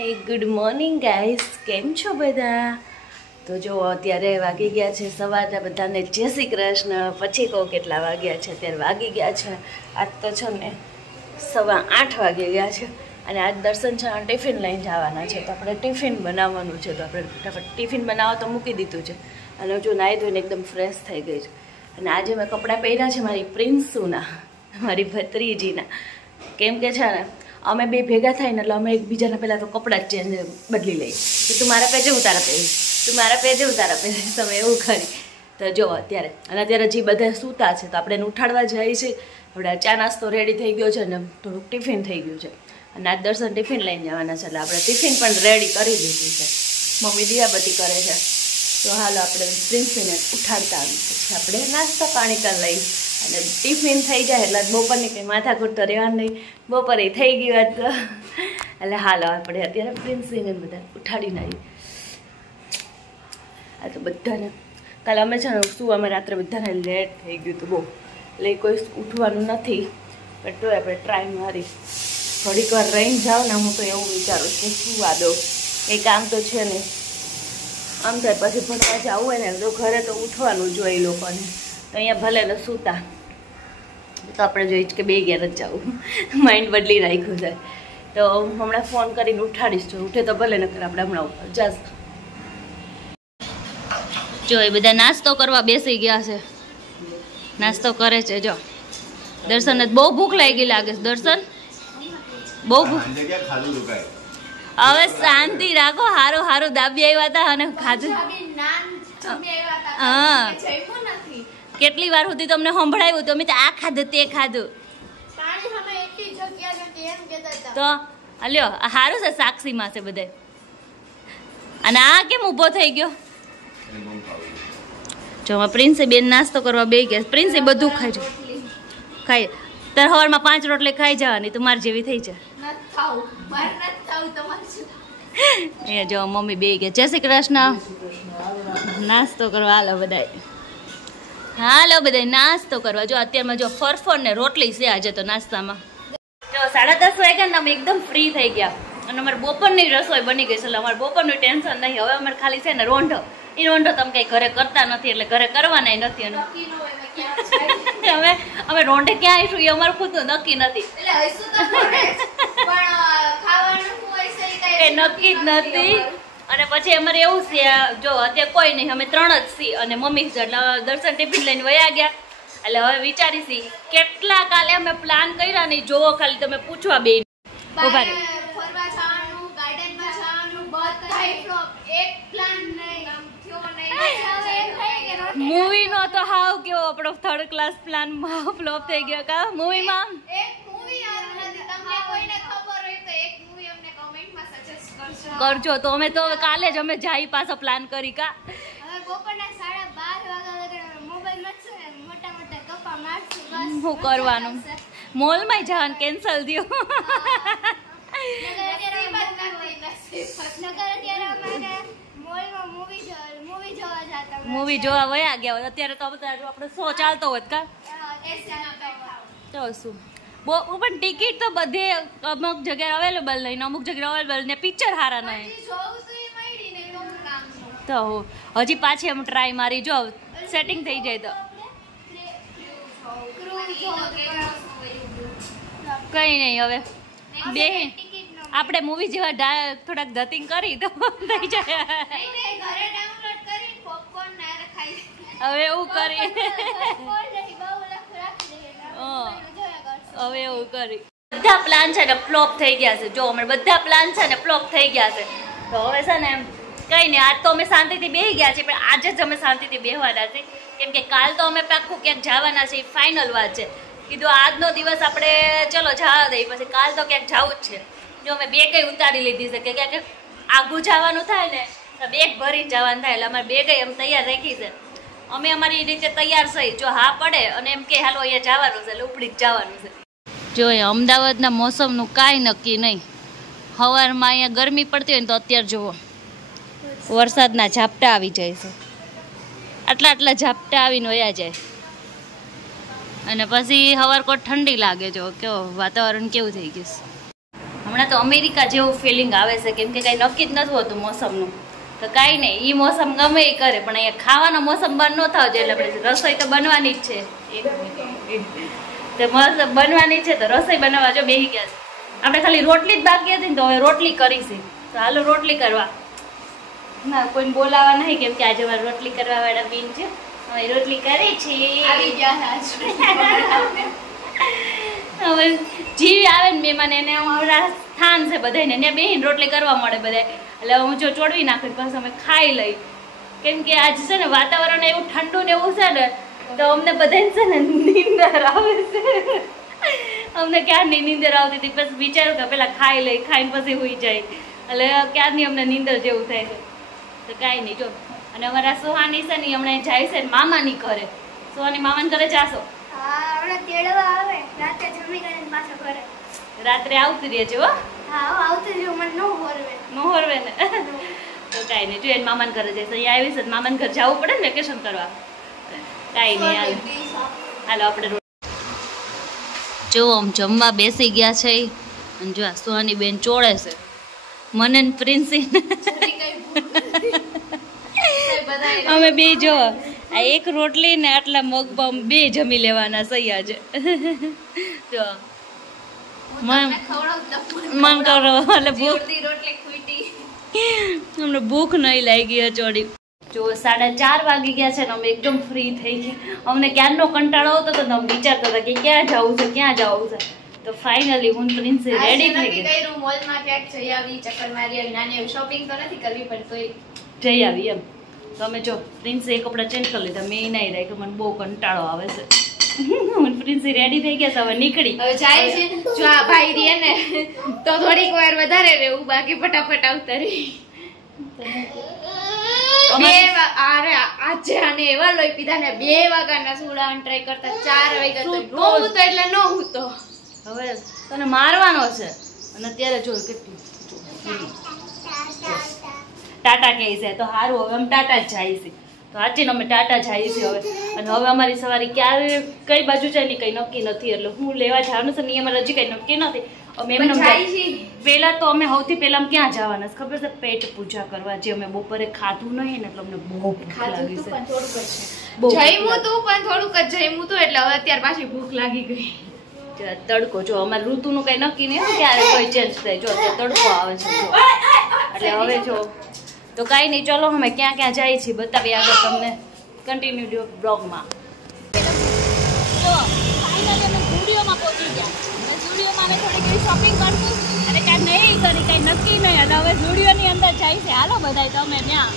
હે good morning guys, કેમ છો બધા? તો જો અત્યારે વાગી ગયા છે સવારના, બધાને જય શ્રી કૃષ્ણ. પછી કહું કેટલા વાગ્યા છે. અત્યારે વાગી ગયા છે, આજ તો છે ને 8:15 વાગી ગયા છે. અને આજ દર્શન છે ટિફિન લઈને જવાના છે, તો આપણે ટિફિન બનાવવાનું છે. તો આપણે ફટાફટ ટિફિન બનાવવા તો મૂકી દીધું છે. અને જો નાહી ધોઈને એકદમ ફ્રેશ થઈ ગઈ છે. અને આજે મેં કપડાં પહેર્યા છે મારી પ્રિન્સુના, મારી ભત્રીજીના. કેમ કે છે ને અમે બે ભેગા થાય ને એટલે અમે એકબીજાના પહેલાં તો કપડાં જ બદલી લઈએ કે તું મારા પહેજે હું તારા પહેરીશ, તું મારા પહેજે હું તારા પહેરીશ, તમે એવું કરી. તો જો અત્યારે જે બધા સૂતા છે તો આપણે એને ઉઠાડવા જઈએ છીએ. આપણે ચા નાસ્તો રેડી થઈ ગયો છે ને થોડુંક ટિફિન થઈ ગયું છે. અને આજ દર્શન ટિફિન લઈને જવાના છે, એટલે આપણે ટિફિન પણ રેડી કરી દીધું છે. મમ્મી દિયાબત્તી કરે છે. તો હાલો આપણે પ્રિન્સીને ઉઠાડતા પછી આપણે નાસ્તા પાણી કરી લઈએ. અને ટિફિન થઈ જાય એટલે બપોરની કંઈ માથાકૂટ તો રહેવા નહીં, બપોરે થઈ ગયું તો એટલે હાલો આપણે અત્યારે પ્રિન્સીને બધા ઉઠાડીને આવીએ. આ તો બધાને કાલે અમે છે ને શું અમે રાત્રે બધાને લેટ થઈ ગયું હતું બહુ, એટલે કોઈ ઉઠવાનું નથી. પણ તો આપણે ટ્રાય મારી થોડીક વાર રહીને જાઓ ને. હું તો એવું વિચારું કે શું આ દો કંઈ કામ તો છે નહીં. આમ થાય પછી ભણવા જવું હોય ને તો ઘરે તો ઉઠવાનું જોઈએ એ લોકોને. તો અહીંયા ભલે ને સૂતા તો આપણે જોઈશ કે બે ઘેર જ જવું, માઇન્ડ બદલી રાખ્યું છે. તો હમણાં ફોન કરીને ઉઠાડીશ, જો ઉઠે તો ભલે, નકર આપણે હમણાં ઉપર જશ. જો એ બધા નાસ્તો કરવા બેસી ગયા છે, નાસ્તો કરે છે. જો દર્શનને બહુ ભૂખ લાગી લાગે છે. દર્શન બહુ ભૂખ. હવે શાંતિ રાખો, હારું હારું દાબી આવ્યા હતા અને ખાધું. હા, કેટલી વાર સુધી તમને સંભળાવ્યું તો અમે આ ખાધું તે ખાધું. તો અલ્યો સારું છે, સાક્ષીમાં છે બધે. અને આ કેમ ઊભો થઈ ગયો? જો પ્રિન્સે બેન નાસ્તો કરવા બે ગયા. પ્રિન્સે બધું ખાઈ તાર સવારમાં 5 રોટલી ખાઈ જવાની, તું મારી જેવી થઈ જાય. એ જો મમ્મી બે ગયા. જય શ્રી કૃષ્ણ. નાસ્તો કરવા હાલો બધા, હાલો બધા નાસ્તો કરવા. જો અત્યારમાં જો ફરફર ને રોટલી છે આજે તો નાસ્તામાં. જો 10:30 વાગ્યા ને અમે એકદમ ફ્રી થઈ ગયા. અને અમારે બપોરની રસોઈ બની ગઈ છે, એટલે અમારે બપોરનું ટેન્શન નહીં. હવે અમારે ખાલી છે ને રોંઢો. એ રોંઢો તમે કઈ ઘરે કરતા નથી, એટલે ઘરે કરવાના નથી. અમે રોંઢે ક્યાં આવીશું એ અમારું ખુદ નક્કી નથી, નક્કી જ નથી. અને પછી અમારે એવું છે, જો અત્યારે કોઈ નહીં, અમે 3 જ છીએ અને મમ્મી જ. એટલે દર્શન ટિફિન લઈને વયા ગયા. એટલે હવે વિચારીશી કેટલા કાલે અમે પ્લાન કર્યા નહીં. જોવો ખાલી તમે પૂછવા બે ઉભા રહી. મૂવી નો તો હાવ કેવો આપણો 3rd ક્લાસ પ્લાન ફ્લોપ થઈ ગયો. કા મૂવીમાં કરજો તો અમે તો કાલે જ અમે જાય પાછો પ્લાન કરી. કા શું કરવાનું, મોલમાં જવાનું કેન્સલ થયું. મૂવી જોવા વયા ગયા હોત. અત્યારે તો આપણો શો ચાલતો હોત. કા તો શું પણ ટિકિટ તો બધે અમુક જગ્યાએ અવેલેબલ નહીં, અમુક જગ્યાએ અવેલેબલ ને પિક્ચર સારા નહીં. તો હજી પાછી અમે ટ્રાય મારી, જો સેટિંગ થઈ જાય તો. કઈ નહીં, હવે બે આપણે મૂવી જેવા થોડાક ધતિંગ કરી તો થઈ જાય. હવે એવું કરી, હવે એવું કરી. બધા પ્લાન છે ને ફ્લોપ થઈ ગયા છે. જો અમે બધા પ્લાન છે ને ફ્લોપ થઈ ગયા છે. તો હવે છે ને કઈ નહીં, આજ તો અમે શાંતિથી બેસી ગયા છીએ, પણ આજે જ અમે શાંતિથી બેસવાના છીએ. કેમ કે કાલ તો અમે પાક્કું ક્યાંક જવાના છીએ, ફાઇનલ વાત છે. કીધું આજનો દિવસ આપણે ચલો જવા દઈએ, પછી કાલ તો ક્યાંક જવું જ છે. જો અમે બેગ ઉતારી લીધી છે કે ક્યાંક આઘું જવાનું થાય ને તો બેગ ભરી જવાનું થાય, એટલે અમારે બેગ એમ તૈયાર રાખી છે. અમે અમારી રીતે તૈયાર થઈ, જો હા પડે અને એમ કે હાલો અહીંયા જવાનું છે એટલે ઉપડી જ જવાનું છે. જો અમદાવાદના મોસમનું કાંઈ નક્કી નહીં. સવારમાં અહીંયા ગરમી પડતી હોય ને તો અત્યારે જુઓ વરસાદના ઝાપટા આવી જાય છે. આટલા ઝાપટા આવીને વયા જાય. અને પછી હવાર કોટ ઠંડી લાગે. જો કેવો વાતાવરણ કેવું થઈ ગયું. હમણાં તો અમેરિકા જેવું ફિલિંગ આવે છે, કેમ કે કાંઈ નક્કી જ નથી હોતું મોસમનું. તો કાંઈ નહીં, એ મોસમ ગમે એ કરે, પણ અહીંયા ખાવાનો મોસમ બંધ ન થવો જોઈએ. એટલે આપણે રસોઈ તો બનવાની જ છે, તો મોસમ બનવાની છે, તો રસોઈ બનાવવા જો બેસી ગયા છે. આપણે ખાલી રોટલી જ બાકી હતી ને, તો હવે રોટલી કરીશી. તો હાલો રોટલી કરવા. ના કોઈને બોલાવા નહીં, કેમ કે આજે મારે રોટલી કરવા વાળા બેન છે. હવે રોટલી કરી છે. હવે જીવી આવે ને મહેમાન, એને અમારા સ્થાન છે બધાને, એને બેહીને રોટલી કરવા મળે બધા. એટલે હું જો ચોડવી નાખું પછી અમે ખાઈ લઈ, કેમ કે આજે છે ને વાતાવરણ એવું ઠંડુ ને એવું છે ને, તો અમને બધાને છે ને નીંદર આવે છે. અમને ક્યારની નીંદર આવતી હતી, પછી વિચાર્યું કે પેલા ખાઈ લઈ, ખાઈને પછી હોઈ જાય. એટલે ક્યારની અમને નીંદર જેવું થાય છે. તો કાંઈ નહીં જો. અને અમારા સોહાની છે ને હમણાં જાય છે મામાની ઘરે. સોહાની મામાની ઘરે જાશો? રાત્રે આવતી રહેજો. નો હોરવે ને તો કાંઈ નહીં, જો એને મામાને ઘરે જઈશ. અહીંયા આવી છે મામાને ઘર જવું પડે ને વેકેશન કરવા. કાંઈ નહીં, હાલો આપણે જો આમ જમવા બેસી ગયા છે. અને જો આ સોહાની બેન ચોળે છે મને ને પ્રિન્સી. અમે બે જો આ એક રોટલી ને આટલા મગ બે જમી લેવાના સહી આજે. જો મન કરો એટલે ભૂખ નહીં લાગી ચોડી. જો 4:30 વાગી ગયા છે ને અમે એકદમ ફ્રી થઈ ગયા. અમને ક્યારનો કંટાળો આવતો હતો ને અમે વિચારતા હતા કે ક્યાં જવું છે, ક્યાં જવું છે. તો ફાઇનલી હું પ્રિન્સી રેડી થઈ ગઈ. મોલમાં ક્યાંક જઈ આવી, ચક્કર મારી આવી. નાની એવી શોપિંગ તો નથી કરવી, પણ તોય જઈ આવી એમ. તો અમે જો પ્રિન્સી એ કપડાં ચેન્જ કરી લીધા, મેં નહીં રાખ્યું, મને બહુ કંટાળો આવે છે. પ્રિન્સી રેડી થઈ ગયા છે, હવે નીકળી હવે જાય છે. જો આ ભાઈ રે ને તો થોડીક વાર વધારે રહેવું, બાકી ફટાફટ આવતા રહી. આજે આને એવા લોહી પીધા ને 2 વાગ્યાના સુડાવાની ટ્રાય કરતા 4 વાગ્યા તો નો હું તો એટલે નો હું તો હવે તને મારવાનો છે. અને અત્યારે જો કેટલું ટાટા કહે છે, તો સારું હવે અમે ટાટા જ જાય છે. તો સાચીને અમે ટાટા જાય છે હવે. અને હવે અમારી સવારી ક્યારે કઈ બાજુ જાય ને કઈ નક્કી નથી. એટલે હું લેવા જવાનું છે નિયમ હજી કઈ નક્કી નથી. અમે એમને પેલા તો અમે સૌથી પેલા ક્યાં જવાના ખબર છે? પેટ પૂજા કરવા. જે અમે બપોરે ખાધું નહીં ને એટલે અમને બહુ ભૂખ લાગી છે. જઈમું તું પણ થોડુંક જ જઈમું તું, એટલે હવે અત્યારે પાછી ભૂખ લાગી ગઈ. તડકો જો અમારે ઋતુનું કઈ નક્કી નહીં, ક્યારે કોઈ ચેન્જ થાય. જો તડકો આવે છે જો, એટલે હવે જો તો કાંઈ નહીં. ચલો અમે ક્યાં ક્યાં જાય છીએ બતાવીએ આગળ તમને કન્ટિન્યુ બ્લોગમાં. જો ફાઇનલી અમે સ્ટુડિયોમાં પહોંચી ગયા. સ્ટુડિયોમાં અમે થોડી ઘણી શોપિંગ કરશું અને કાંઈ નહીં કરી, કાંઈ નક્કી નહીં. અને હવે સ્ટુડિયોની અંદર જાય છે. હાલો બધાય તમે ત્યાં.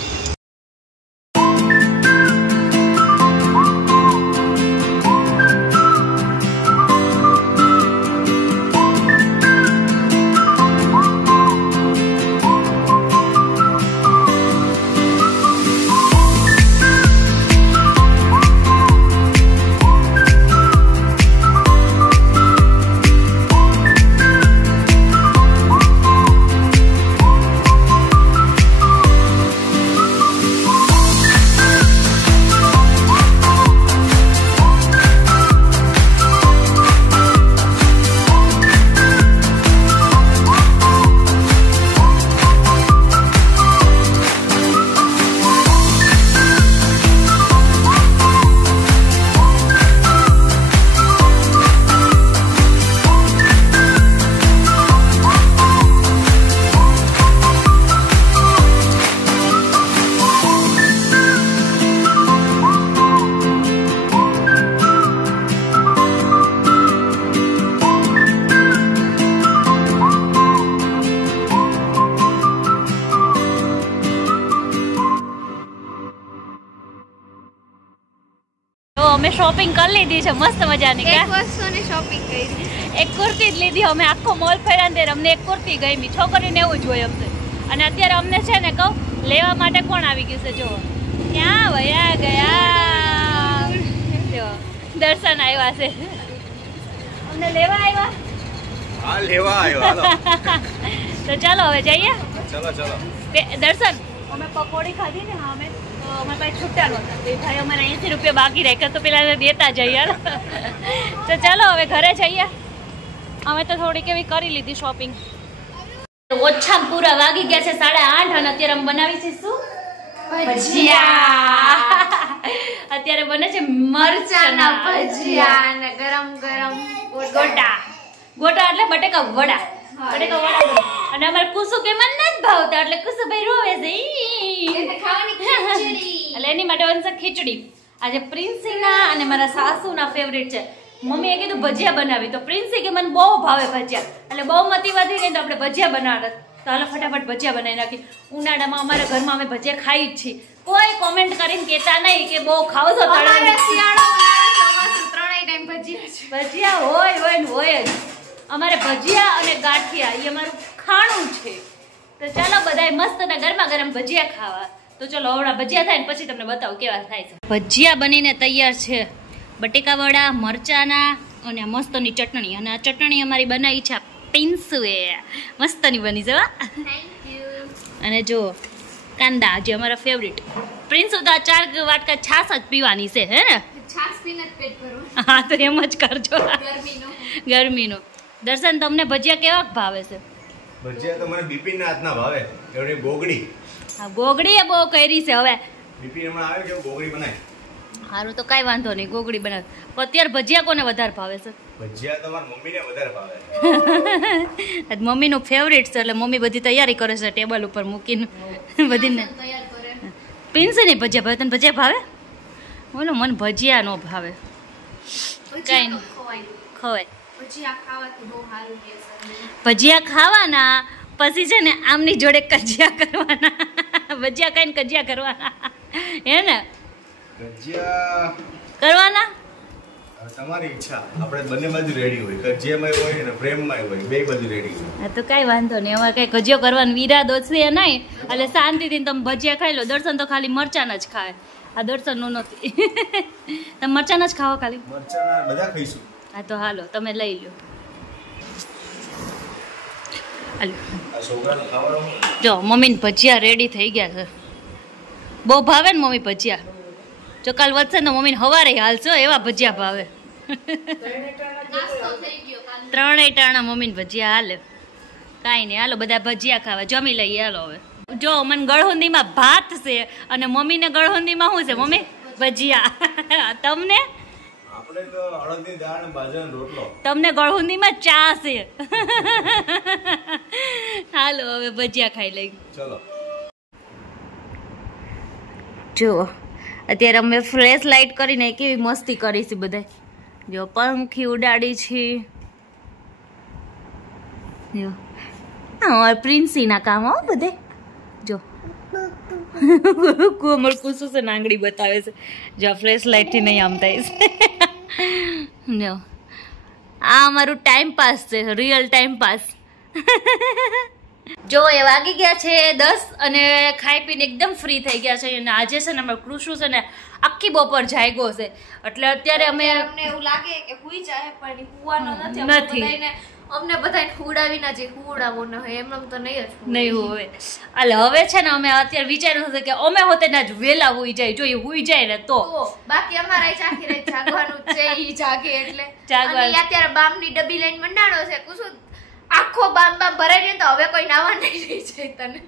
અમે શોપિંગ કરી લીધી છે મસ્ત મજાની. એક વસ્તુની શોપિંગ કરી, એક કુર્તી જ લીધી. અમે આખો મોલ ફર્યા ને અમને એક કુર્તી ગમી. છોકરીને એવું જ હોય અમને. અને અત્યારે અમને છે ને કહું લેવા માટે કોણ આવી ગયું છે? જો ક્યાં વયા ગયા. જો દર્શન આવ્યા છે, અમને લેવા આવ્યા. હા લેવા આવ્યા. તો ચાલો હવે જઈએ. ચલો ચલો દર્શન અમે પકોડી ખાધી ને. હા અમે તો અમારા પાસે છૂટા નહોતા. ભાઈ અમારે 80 રૂપિયા બાકી રાખ્યા, તો પેલા દેતા જઈએ. તો ચાલો હવે ઘરે જઈએ. અમે તો થોડીક એવી કરી લીધી શોપિંગ. ઓછામાં પૂરા વાગી ગયા છે 8:30 અને અત્યારે અમે બનાવી છે શું ભજીયા. અત્યારે બને છે મરચાના ભજીયા અને ગરમ ગરમ ગોટા. ગોટા એટલે બટેકા વડા. બટેકા વડા. અને અમારે કુસુ કે મને નથી ભાવતા એટલે કુસુભાઈ રોવે છે એટલે એની માટે બનશે ખીચડી. આજે પ્રિન્સીના અને મારા સાસુના ફેવરેટ છે. મમ્મીએ કીધું ભજીયા બનાવી તો પ્રિન્સી કે મને બહુ ભાવે ભજીયા એટલે બહુ મતી વધી ગઈ તો આપણે ભજીયા બનાવતા. તો હાલો ફટાફટ ભજીયા બનાવી નાખી. ઉનાળામાં અમારા ઘરમાં અમે ભજીયા ખાઈ જ છીએ. કોઈ કોમેન્ટ કરીને કહેતા નહીં કે બહુ ખાવ છો. ભજીયા હોય ને હોય જ. અમારે ભજીયા અને ગાંઠિયા એ અમારું ખાણું છે. તો ચાલો બધાય મસ્ત ને ગરમા ગરમ ભજીયા ખાવા. તો ચલો હમણાં ભજીયા થાય ને પછી તમને બતાવું કેવા થાય છે. ભજીયા બનીને તૈયાર છે. બટેકા વડા, મરચાના અને મસ્તની ચટણી. અને આ ચટણી અમારી બનાવી છે પિન્સુએ. મસ્તની બની છે. અને જો કાંદા જે અમારા ફેવરિટ. પ્રિન્સુ તો આ 4 વાટકા છાશ જ પીવાની છે હે ને? છાશ પીને જ પેટ ભરવું. હા તો એમ જ કરજો. ગરમીનો. દર્શન તમને ભજીયા કેવા ભાવે છે? ભજીયા તો મને બિપિન ના હાથના ભાવે. એવડી ગોગડી. હા ગોગડી એ બહુ કરી છે હવે. બિપિન હમણાં આવે કે ગોગડી બનાય. સારું તો કાંઈ વાંધો નહીં ગોગડી બનાવે. પણ અત્યારે ભજીયા કોને વધારે ભાવે છે? ભજીયા તો મારી મમ્મીને વધારે ભાવે. મમ્મીનું ફેવરિટ છે એટલે મમ્મી બધી તૈયારી કરે છે ટેબલ ઉપર મૂકીને બધીને. પ્રિન્સી નહીં ભજીયા ભાવે. તને ભજીયા ભાવે? બોલો મને ભજીયા નો ભાવે. કાંઈ નહીં ખવાય. ભજીયા ખાવાના પછી છે ને આમની જોડે કજિયા કરવાના. ભજીયા ખાઈને કજિયા કરવાના હે ને? ભજીયા કરવાના તમારી ઈચ્છા. આપણે બંને બાજુ રેડી હોય. કજિયામાં હોય અને પ્રેમમાં હોય. બે બાજુ રેડી હોય. હા તો કાંઈ વાંધો નહીં. અમારે કઈ કજિયો કરવાનો ઈરાદો છે નહીં એટલે શાંતિથી તમે ભજીયા ખાઈ લો. દર્શન તો ખાલી મરચાના જ ખાય. આ દર્શનનું નથી. તમે મરચાના જ ખાઓ ખાલી? મરચાના બધા ખાઈશું. હા તો હાલો તમે લઈ લો. જો મમ્મીને ભજીયા રેડી થઈ ગયા છે. બહુ ભાવે ને મમ્મી ભજીયા? જો કાલ વધશે ને મમ્મીને હવારે હાલશો એવા ભજીયા ભાવે. 3 ટાણા મમ્મીને ભજીયા હાલે. કાંઈ નહીં હાલો બધા ભજીયા ખાવા જમી લઈએ. હાલો હવે જો મને ગળહુંદીમાં ભાત છે અને મમ્મીને ગળહુંદીમાં શું છે મમ્મી? ભજીયા. તમને? આપણે તો અડદની દાળ અને બાજરાનો રોટલો. તમને ગળહુંદીમાં ચા છે. હાલો હવે ભજીયા ખાઈ લઈ. ચલો જો અત્યારે અમે ફ્લેશ લાઇટ કરીને કેવી મસ્તી કરી છે બધા. જો પંખી ઉડાડી છે. જો હા પ્રિન્સીના કામ હો બધે. જો કોમળ કુસુ છે નાંગડી બતાવે છે. જો ફ્લેશ લાઇટથી નહીં આમ થાય છે. જો આ અમારું ટાઈમ પાસ છે. Real time pass. જો એ વાગી ગયા છે 10 અને ખાઈ પીને એકદમ ફ્રી થઈ ગયા છે. અને આજે છે ને અમારે કૃષુ છે ને આખી બપોર જાગ્યો છે એટલે અત્યારે અમને એવું લાગે કે હુઈ જાય પણ હુવાનો નથી. અમને બધાને હુડાવીને જે હુડાવો ન હોય એમ તો નહીં હોય. એટલે હવે છે ને અમે અત્યારે વિચાર્યું છે કે અમે હોતે ના જ વેલા હુઈ જાય. જો એ હુઈ જાય ને તો બાકી અમારે જાગી રહે જાગવાનું છે. ઈ જાગે એટલે જાગવાનું. અત્યારે બામની ડબ્બી લઈને મંડાણો છે કુસુ આખો બામ ભરાઈ ગયો તો હવે કોઈ નાવા નહીં રહી જાય તને.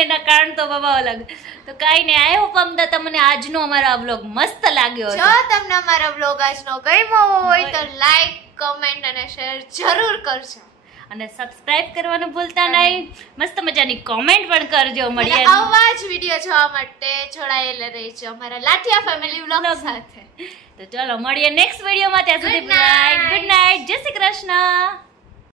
એના કારણ તો બાબા અલગ. તો કાઈ નહીં. આઈ હોપ તમને આજનો અમારો વ્લોગ મસ્ત લાગ્યો. જો તમને અમારો વ્લોગ આજનો ગમ્યો હોય તો લાઈક કમેન્ટ અને શેર જરૂર કરજો અને સબસ્ક્રાઇબ કરવાનું ભૂલતા નહીં. મસ્ત મજાની કોમેન્ટ પણ કરજો. મળીએ આવા જ વિડીયો જોવા માટે જોડાયેલા રહેજો અમારા લાઠિયા ફેમિલી વ્લોગ સાથે. તો ચાલો મળીએ નેક્સ્ટ વિડીયોમાં. ત્યાં સુધી ગુડ નાઇટ. જય શ્રી કૃષ્ણ.